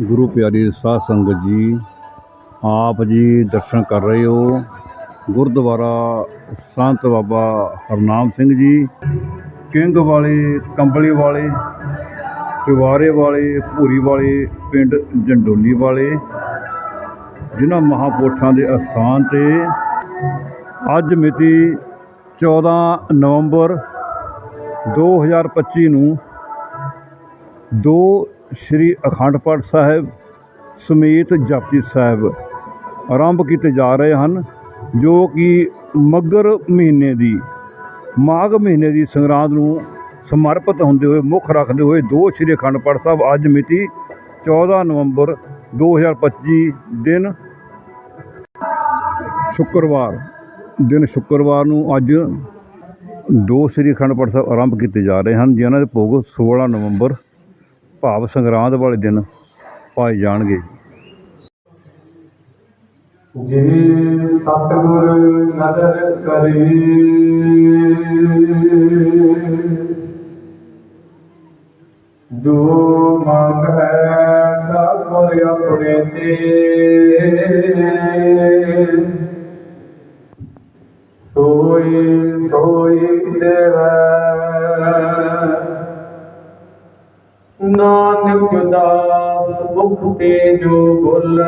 ਗੁਰੂ ਪਿਆਰੀ ਸਾਧ ਸੰਗਤ ਜੀ, ਆਪ ਜੀ ਦਰਸ਼ਨ ਕਰ ਰਹੇ ਹੋ ਗੁਰਦੁਆਰਾ ਸੰਤ ਬਾਬਾ ਹਰਨਾਮ ਸਿੰਘ ਜੀ, ਕਿੰਗ ਵਾਲੇ, ਕੰਬਲੀ ਵਾਲੇ ਚੁਬਾਰੇ ਵਾਲੇ, ਭੂਰੀ ਵਾਲੇ, ਪਿੰਡ ਜੰਡੋਲੀ ਵਾਲੇ, ਜਿਨ੍ਹਾਂ ਮਹਾਪੁਰਸ਼ਾਂ ਦੇ ਅਸਥਾਨ ਤੇ ਅੱਜ ਮਿਤੀ 14 ਨਵੰਬਰ 2025 ਨੂੰ ਦੋ ਸ੍ਰੀ ਅਖੰਡ ਪਾਠ ਸਾਹਿਬ ਸਮੇਤ ਜਪਜੀ ਸਾਹਿਬ ਆਰੰਭ ਕੀਤੇ ਜਾ ਰਹੇ ਹਨ, ਜੋ ਕਿ ਮੱਗਰ ਮਹੀਨੇ ਦੀ, ਮਾਘ ਮਹੀਨੇ ਦੀ ਸੰਗਰਾਂਦ ਨੂੰ ਸਮਰਪਿਤ ਹੁੰਦੇ ਹੋਏ, ਮੁੱਖ ਰੱਖਦੇ ਹੋਏ ਦੋ ਸ੍ਰੀ ਅਖੰਡ ਪਾਠ ਸਾਹਿਬ ਅੱਜ ਮਿਤੀ 14 ਨਵੰਬਰ 2025 ਦਿਨ ਸ਼ੁੱਕਰਵਾਰ ਦਿਨ ਸ਼ੁੱਕਰਵਾਰ ਨੂੰ ਅੱਜ ਦੋ ਸ੍ਰੀ ਅਖੰਡ ਪਾਠ ਸਾਹਿਬ ਆਰੰਭ ਕੀਤੇ ਜਾ ਰਹੇ ਹਨ, ਜਿਨ੍ਹਾਂ ਦੇ ਭੋਗ 16 ਨਵੰਬਰ ਭਾਵ ਸੰਗਰਾਂਦ ਵਾਲੇ ਦਿਨ ਪਾਏ ਜਾਣਗੇ। ਜੇ ਸਤਿਗੁਰ ਨਦਰ ਕਰੇ, ਜੋ ਮੰਗ ਹੈ ਸਤਿਗੁਰ ਆਪਣੇ ਤੇ। ਸੋਈ ਸੋਈ ਦੇਵੈ ਤੇ ਜੋ ਬੋਲੇ।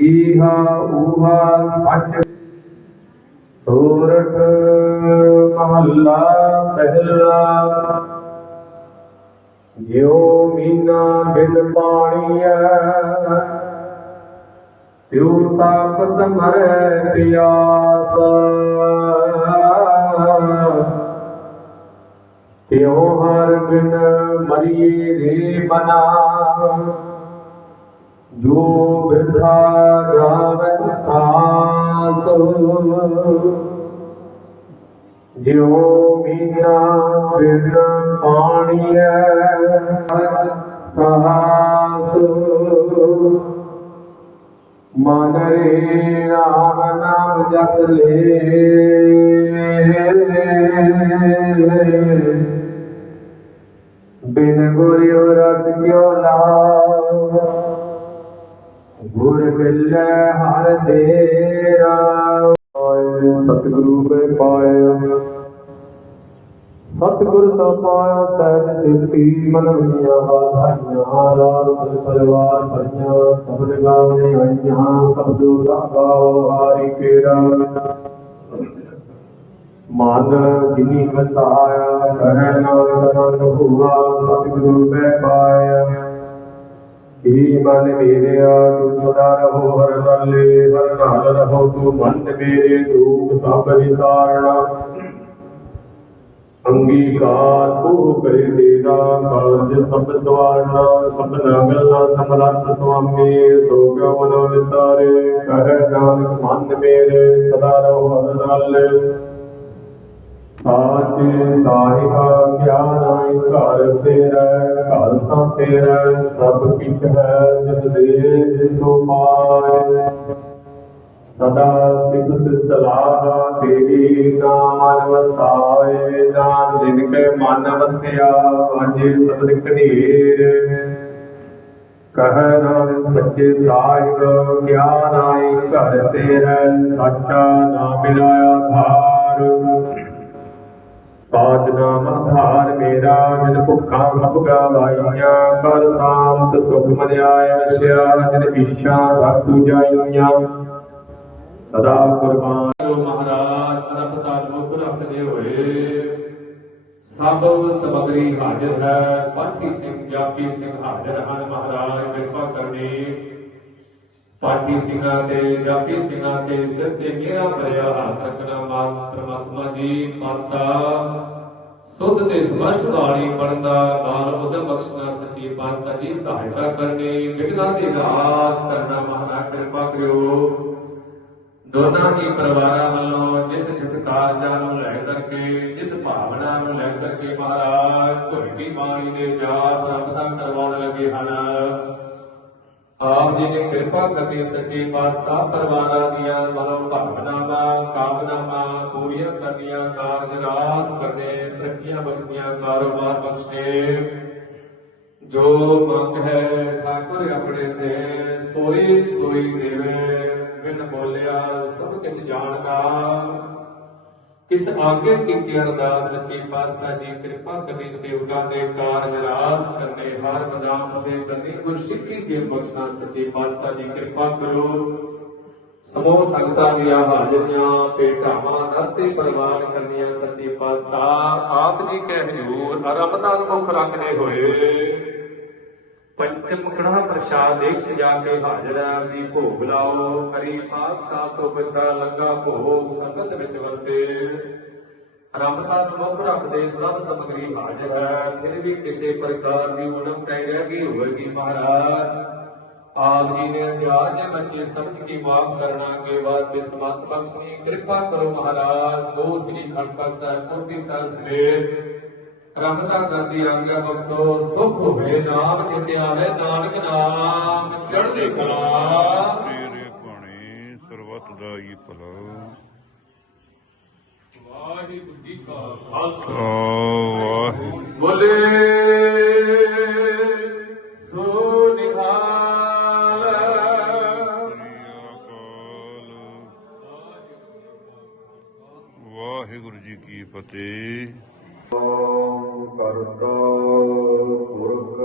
ਈਹਾ ਊਹਾ ਸੱਚ। ਸੂਰਠ ਮਹੱਲਾ ਪਹਿਲਾ। ਜਿਉ ਮੀਨਾ ਬਿਨ ਪਾਣੀਐ। ਤਿਉ ਤਾਕਤ ਮਰੈ ਪਿਆਸ। ਤਿਉ ਹਰ ਬਿਨ ਮਰੀਏ ਰੇ ਬਨਾ ਜੋ ਬਿਰਥਾ ਜਾਵੇ ਸਾਤ ਜਿਉ ਮੀਨਾ ਬਿਨ ਪਾਣੀਐ ਸਹਾਸ ਮਨ ਰੇ ਰਾਮ ਨਾਮ ਜਪ ਲੈ ਮਿਲੈ ਹਰ ਦੇਰਾ ਸਤਿਗੁਰੂ ਕੇ ਪਾਇਆ। ਸਤਿਗੁਰ ਤਾਂ ਪਾਇਆ ਤੈਨ ਸਿੱਧੀ ਮਨ ਵਈਆ ਧਾਈਆਂ ਰਾਤ ਪਰਿਵਾਰ ਭਰੀਆਂ ਸਬਦ ਗਾਵੇ ਆਈਆਂ ਸਬਦੋ ਦਾ ਗਾਓ ਹਾਰੀ ਕੇਰਾ। ਮਨ ਜਿਨੀ ਵਸਾਇਆ ਨਾਨਕ ਨੰਦ ਹੁਆ ਸਤਿਗੁਰੂ ਮੈਂ ਪਾਇਆ। ਈ ਮਨ ਮੇਰਿਆ ਤੂੰ ਸਦਾ ਰਹੋ ਹਰ ਨਾਲੇ ਹਰ ਨਾਲ ਰਹੋ ਤੂੰ ਮਨ ਮੇਰੇ ਦੁਖ ਸਭ ਵਿਸਾਰਣਾ ਅੰਗੀਕਾਰ ਉਹ ਕਰੇ ਦੇਦਾ ਕਾਰਜ ਸਭ ਸਵਾਰਨਾ ਸਭਨਾ ਗੱਲਾਂ ਸਮਰੱਥ ਸੁਆਮੀ ਸੋ ਕਿਉ ਮਨ ਵਿਸਾਰੇ ਕਹਿ ਨਾਨਕ ਮਨ ਮੇਰੇ ਸਦਾ ਰਹੋ ਹਰ ਨਾਲੇ ਸਾਚੇ ਸਾਹਿਬਾ ਗਿਆਨ ਆਈ ਘਰ ਤੇਰਾ ਘਰ ਤਾਂ ਤੇਰਾ ਸਭ ਕਿਛ ਹੈ ਜਿਸ ਦੇ ਸੋ ਪਾਏ। ਸਦਾ ਸਿਫਤ ਸਲਾਹ ਤੇਰੀ ਨਾਮ ਵਸਾਏ। ਜਾਨ ਜਿਨ ਕੇ ਮਨ ਵਸਿਆ ਵਾਜੇ ਸਬਦ ਕਢੀਰ ਕਹਿ ਨਾਨਕ ਸੱਚੇ ਸਾਹਿਬ ਗਿਆਨ ਆਈ ਘਰ ਤੇਰਾ, ਸੱਚਾ ਨਾਮ ਮਿਲਾਇਆ ਧਾਰ ਸਾਚ ਨਾਮ ਆਧਾਰ ਮੇਰਾ, ਜਿਨ ਭੁੱਖਾਂ ਸਭ ਗਵਾਈਆਂ ਕਰ ਸਾਮਤ ਸੁਖ ਮਨਿਆਇ ਵਸਿਆ ਜਿਨ ਇੱਛਾ ਸਭ ਪੂਜਾਈਆਂ ਸਦਾ ਕੁਰਬਾਨ ਜੋ ਮਹਾਰਾਜ ਤਰਫਤਾਰ ਮੁਖ ਰੱਖਦੇ ਹੋਏ ਸਭ ਸਮਗਰੀ ਹਾਜ਼ਰ ਹੈ ਪਾਠੀ ਸਿੰਘ, ਜਾਪੀ ਸਿੰਘ ਹਾਜ਼ਰ ਹਨ ਮਹਾਰਾਜ, ਕਿਰਪਾ ਕਰਨੀ। ਪਾਠੀ ਸਿੰਘਾਂ ਤੇ, ਜਾਪੀ ਸਿੰਘਾਂ ਤੇ, ਸਿਰ ਤੇ ਮੇਰਾ ਭਰਿਆ ਹੱਥ ਰੱਖਣਾ ਮਾਤ ਪ੍ਰਮਾਤਮਾ ਜੀ ਪਾਤਸ਼ਾਹ ਸੁੱਧ ਤੇ ਸਪਸ਼ਟ ਬਾਣੀ ਪੜਨ ਦਾ ਬਾਲ ਉਦਮ ਬਖਸ਼ਣਾ ਸੱਚੀ ਪਾਤਸ਼ਾਹ ਜੀ ਸਹਾਇਤਾ ਕਰਨੀ, ਵਿਗਨਾਂ ਦੀ ਨਾਸ ਕਰਨਾ ਮਹਾਰਾਜ ਕਿਰਪਾ ਕਰਿਓ। ਦੋਨਾਂ ਹੀ ਪਰਿਵਾਰਾਂ ਵੱਲੋਂ ਜਿਸ ਜਿਸ ਕਾਰਜਾਂ ਨੂੰ ਲੈ ਕਰਕੇ, ਜਿਸ ਭਾਵਨਾ ਨੂੰ ਲੈ ਕਰਕੇ ਮਹਾਰਾਜ, ਕੋਈ ਵੀ ਬਾਣੀ ਦੇ ਜਾਪ ਰੱਬਦਾ ਕਰਵਾਉਣ ਲੱਗੇ ਹਨ। ਆਪ ਜੀ ਨੇ ਕਿਰਪਾ ਕਰਨੀ ਸੱਚੇ ਪਾਤਸ਼ਾਹ ਪਰਿਵਾਰਾਂ ਦੀਆਂ ਮਨੋ ਭਾਵਨਾਵਾਂ, ਕਾਮਨਾਵਾਂ ਪੂਰੀਆਂ ਕਰਨੀਆਂ, ਕਾਰਜ ਰਾਸ ਕਰਨੇ, ਤਰੱਕੀਆਂ ਬਖਸ਼ੀਆਂ ਕਾਰੋਬਾਰ ਬਖਸ਼ੇ। ਜੋ ਮੰਗ ਹੈ ਠਾਕੁਰ ਆਪਣੇ ਤੇ, ਸੋਈ ਸੋਈ ਦੇਵੇ, ਬਿਨ ਬੋਲਿਆ ਸਭ ਕਿਛ ਜਾਣਕਾਰ ਕਿਸ ਆਗੇ ਕੀਚੇ ਅਰਦਾਸ, ਸੱਚੇ ਪਾਤਸ਼ਾਹ ਦੀ ਕਿਰਪਾ ਕਰਨੀ, ਸੇਵਕਾਂ ਦੇ ਕਾਰਜ ਰਾਸ ਕਰਨੇ, ਹਰ ਮਦਾਮ ਫਤਿਹ ਕਰਨੀ, ਗੁਰਸਿੱਖੀ ਦੇ ਬਖਸ਼ਾ, ਸੱਚੇ ਪਾਤਸ਼ਾਹ ਦੀ ਕਿਰਪਾ ਕਰੋ। ਸਮੂਹ ਸੰਗਤਾਂ ਦੀਆਂ ਹਾਜ਼ਰੀਆਂ, ਭੇਟਾਵਾਂ ਅਤੇ ਪ੍ਰਵਾਨ ਕਰਨੀਆਂ, ਸੱਚੇ ਪਾਤਸ਼ਾਹ, ਆਪ ਜੀ ਕੈ ਹਜ਼ੂਰ ਦਾ ਮੁਖ ਰੱਖਦੇ ਹੋਏ। ਪੰਚਮ ਕੜਾ ਪ੍ਰਸ਼ਾਦ ਇੱਕ ਸਜਾ ਕੇ ਹਾਜ਼ਰ ਹੈ ਦੀ ਭੋਗ ਲਾਓ। ਕਰੀ ਪਾਕ ਸਾਸੋ ਪਿਤਾ ਲੰਗਾ ਭੋਗ ਸੰਗਤ ਵਿੱਚ ਵਰਤੇ। ਰੱਬ ਦਾ ਮੁਖ ਰੱਖਦੇ ਸਭ ਸਮਗਰੀ ਹਾਜ਼ਰ ਹੈ ਫਿਰ ਵੀ ਕਿਸੇ ਪ੍ਰਕਾਰ ਦੀ ਉਨਮ ਪੈ ਰਹਿ ਗਈ ਹੋਵੇਗੀ ਮਹਾਰਾਜ? ਆਪ ਜੀ ਨੇ ਜਾਰ ਦੇ ਬੱਚੇ ਸਮਝ ਕੇ ਮਾਫ ਕਰਨਾ ਕੇ ਬਾਅਦ ਦੇ ਸਮਤ ਬਖਸ਼ਣੀ ਕਿਰਪਾ ਕਰੋ ਮਹਾਰਾਜ। ਦੋ ਸ੍ਰੀ ਖੰਡਪਰ ਸਾਹਿਬ ਕੋਟੀ ਸਾਹਿਬ ਸਮੇਤ ਰੰਗਤਾ ਕਰਦੀ ਆਗਿਆ ਬਖਸ਼ੋ ਸੁਖ ਹੋਵੇ ਨਾਮ ਚਿਤੇ ਆਵੇ ਨਾਨਕ ਨਾਮ ਚੜ੍ਹਦੀ ਕਲਾ। ਤੇਰੇ ਭਾਣੇ ਸਰਬਤ ਦਾ ਹੀ ਭਲਾ। ਵਾਹਿਗੁਰੂ ਜੀ ਕਾ ਖਾਲਸਾ। ਵਾਹਿਗੁਰੂ। ਬੋਲੇ ਸੋ ਨਿਹਾਲ। ਵਾਹਿਗੁਰੂ ਜੀ ਕੀ ਫਤਿਹ। ਕਰਤਾ ਪੁਰਖ,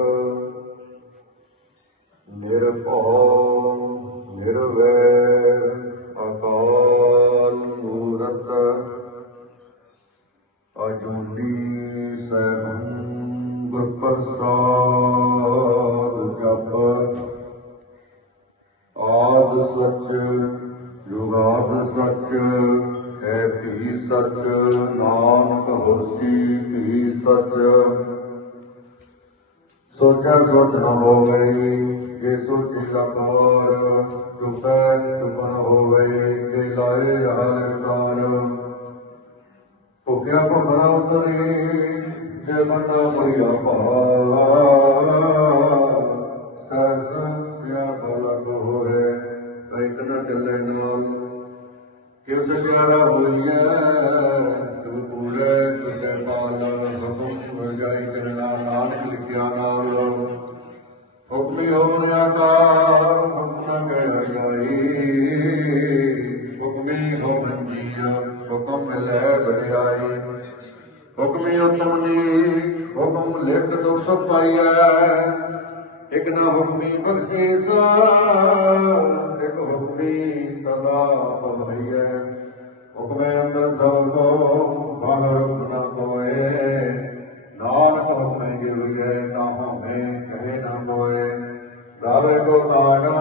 ਨਿਰਭਉ, ਨਿਰਵੈਰ, ਅਕਾਲ ਮੂਰਤ, ਅਜੂਨੀ ਸੈਭੰ ਗੁਰ ਪ੍ਰਸਾਦ ਜਪ, ਆਦ ਸਚ, ਜੁਗਾਦ ਸਚ, ਹੈ ਵੀ ਸਚ ਨਾਨਕ ਸੋਚਿਆ ਸੋਚ ਨ ਹੋਵੇ ਜੇ ਸੋਚੀ ਲਖਵਾਰ ਚੁਪੈ ਚੁਪ ਨ ਹੋਵੇ ਜੇ ਲਾਏ ਹਾਲ ਵਿਕਾਰ ਭੁਖਿਆ ਭਮਰਾ ਉਤਰੇ ਜੇ ਬੰਦਾ ਮਰਿਆ ਪਾ ਸਰਸ ਸਿਆ ਬਲਕ ਹੋਏ ਇਕ ਨਾ ਚੱਲੇ ਨਾਲ ਕਿਵ ਸਕਿਆਰਾ ਹੋਈਐ ਹੁਕਮੀ ਆਕਾਰ ਹੁਕਮ ਕਹਿ ਜਾਈ ਹੁਕਮੀ ਹੋਵਨ ਜੀਆ ਹੁਕਮ ਲੈ ਬੜਾਈ ਹੁਕਮੀ ਉਤਮ ਦੀ ਹੁਕਮ ਲਿਖ ਦੁਖ ਪਾਈਐ ਇਕ ਨਾ ਹੁਕਮੀ ਬਖਸ਼ੀਸ ਇਕ ਹੁਕਮੀ ਸਦਾ ਪਵਈਐ ਹੁਕਮੇ ਅੰਦਰ ਸਭ ਕੋ ਬਾਹਰ ਨਾ ਕੋਏ ਨਾਨਕ ਹੁਕਮੇ ਜਿਵਿਐ ਤਾਹੋਂ ਗਾਵੇ ਕੋ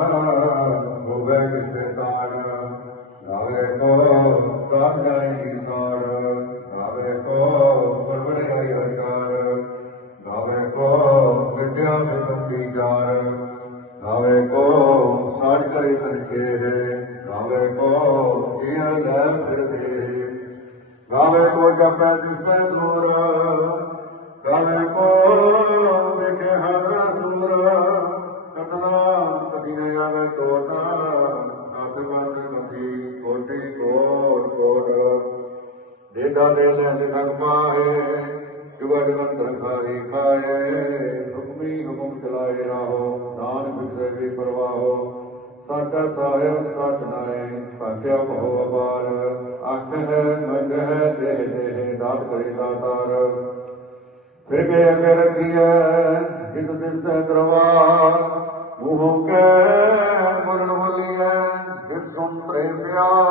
ਦੇਦਾ ਦੇ ਲੈ ਦੇ ਥਕ ਜੁਗਾ ਜਗੰਤਰ ਖਾਹੀ ਖਾਏ? ਹੁਕਮੀ ਹੁਕਮ ਚਲਾਏ ਰਾਹੋ, ਨਾਨਕ ਬਿਸੇ ਵੀ ਸਾਚਾ ਸਾਹਿਬ, ਸਚ ਨਾਏ ਭਾਗਿਆ ਭਉ ਅਪਾਰ। ਅੱਖ ਹੈ, ਮੰਗ ਹੈ, ਦੇਹ ਦੇਹ, ਦਾਤ ਕਰੇ ਦਾਤਾਰ ਫਿਰ ਕੇ ਅਗੇ ਰਖੀਐ, ਜਿਤ ਦਿਸੈ ਦਰਬਾਰ। ਮੂੰਹੋਂ ਕੈ ਬੋਲਣ ਬੋਲੀਐ ਫਿਰ ਸੁਣ ਪ੍ਰੇਮ ਪਿਆਰ।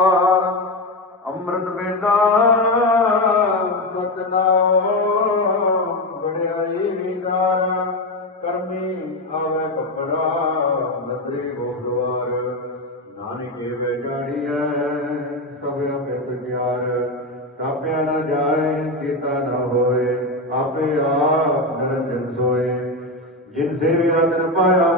ਅੰਮ੍ਰਿਤ ਵੇਲਾ ਸਤਨਾਮ ਬੜਾਈ ਵਿਕਾਰ ਕਰਮੀ ਆਵੇ ਕਪੜਾ ਨਦਰੇ ਗੋਦਵਾਰ ਨਾਨਕ ਵੇ ਗਾੜੀਐ ਸਭ ਆਪੇ ਸਗਿਆਰ ਤਾਪਿਆ ਨਾ ਜਾਏ, ਕੀਤਾ ਨਾ ਹੋਏ, ਆਪੇ ਆਪ ਨਿਰੰਜਨ ਸੋਏ। ਜਿਨ ਸੇਵਿਆ ਤਨ ਪਾਇਆ